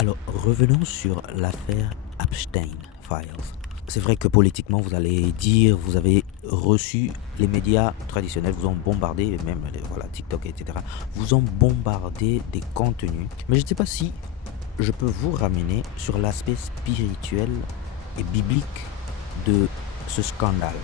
Alors, revenons sur l'affaire Epstein Files. C'est vrai que politiquement, vous allez dire, vous avez reçu, les médias traditionnels vous ont bombardé, même voilà, TikTok, etc., vous ont bombardé des contenus. Mais je ne sais pas si je peux vous ramener sur l'aspect spirituel et biblique de ce scandale.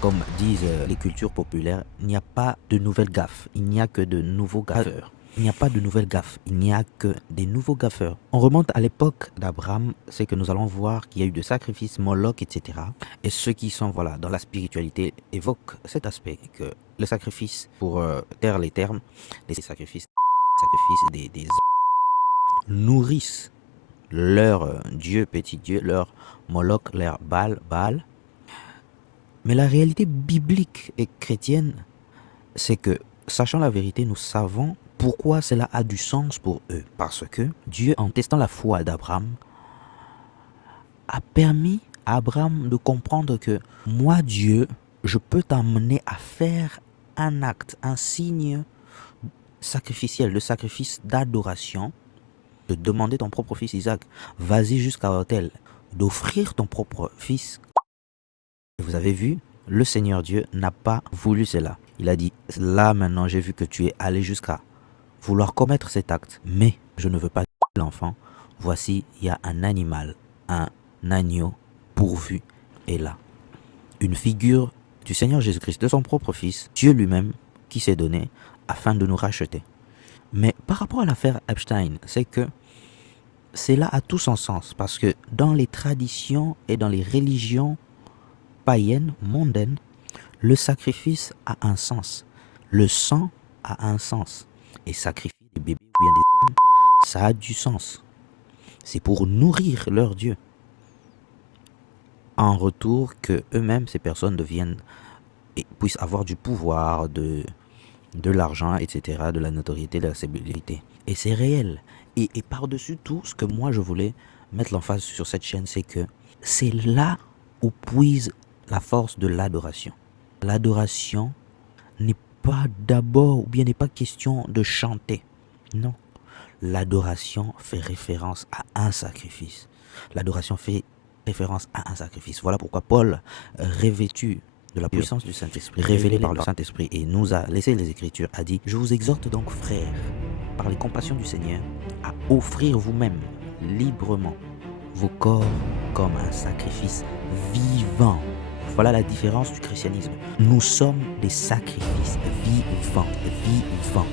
Comme disent les cultures populaires, il n'y a pas de nouvelles gaffes, il n'y a que de nouveaux gaffeurs. Il n'y a pas de nouvelles gaffes, il n'y a que des nouveaux gaffeurs. On remonte à l'époque d'Abraham, c'est que nous allons voir qu'il y a eu des sacrifices, Moloch, etc. Et ceux qui sont voilà, dans la spiritualité évoquent cet aspect, que le sacrifice, pour taire les termes, les sacrifices des nourrissent leur dieu, petit dieu, leur Moloch, leur Baal. Mais la réalité biblique et chrétienne, c'est que, sachant la vérité, nous savons pourquoi cela a du sens pour eux. Parce que Dieu, en testant la foi d'Abraham, a permis à Abraham de comprendre que moi, Dieu, je peux t'amener à faire un acte, un signe sacrificiel, le sacrifice d'adoration, de demander ton propre fils Isaac. Vas-y jusqu'à l'autel, d'offrir ton propre fils. Vous avez vu, le Seigneur Dieu n'a pas voulu cela. Il a dit, là maintenant j'ai vu que tu es allé jusqu'à vouloir commettre cet acte, mais je ne veux pas l'enfant. Voici, il y a un animal, un agneau pourvu est là. Une figure du Seigneur Jésus-Christ, de son propre Fils, Dieu lui-même, qui s'est donné afin de nous racheter. Mais par rapport à l'affaire Epstein, c'est que cela a tout son sens, parce que dans les traditions et dans les religions païennes, mondaines, le sacrifice a un sens. Le sang a un sens. Et sacrifier des bébés ou bien des hommes, ça a du sens. C'est pour nourrir leur Dieu. En retour que eux-mêmes, ces personnes deviennent et puissent avoir du pouvoir, de l'argent, etc., de la notoriété, de la célébrité. Et c'est réel. Et par-dessus tout, ce que moi je voulais mettre l'emphase sur cette chaîne, c'est que c'est là où puise la force de l'adoration. L'adoration n'est pas d'abord, ou bien n'est pas question de chanter. Non. L'adoration fait référence à un sacrifice. L'adoration fait référence à un sacrifice. Voilà pourquoi Paul, revêtu de la puissance du Saint-Esprit, révélé par le Saint-Esprit et nous a laissé les Écritures, a dit, je vous exhorte donc, frères, par les compassions du Seigneur, à offrir vous-même librement vos corps comme un sacrifice vivant. Voilà la différence du christianisme. Nous sommes des sacrifices vivants, vivants.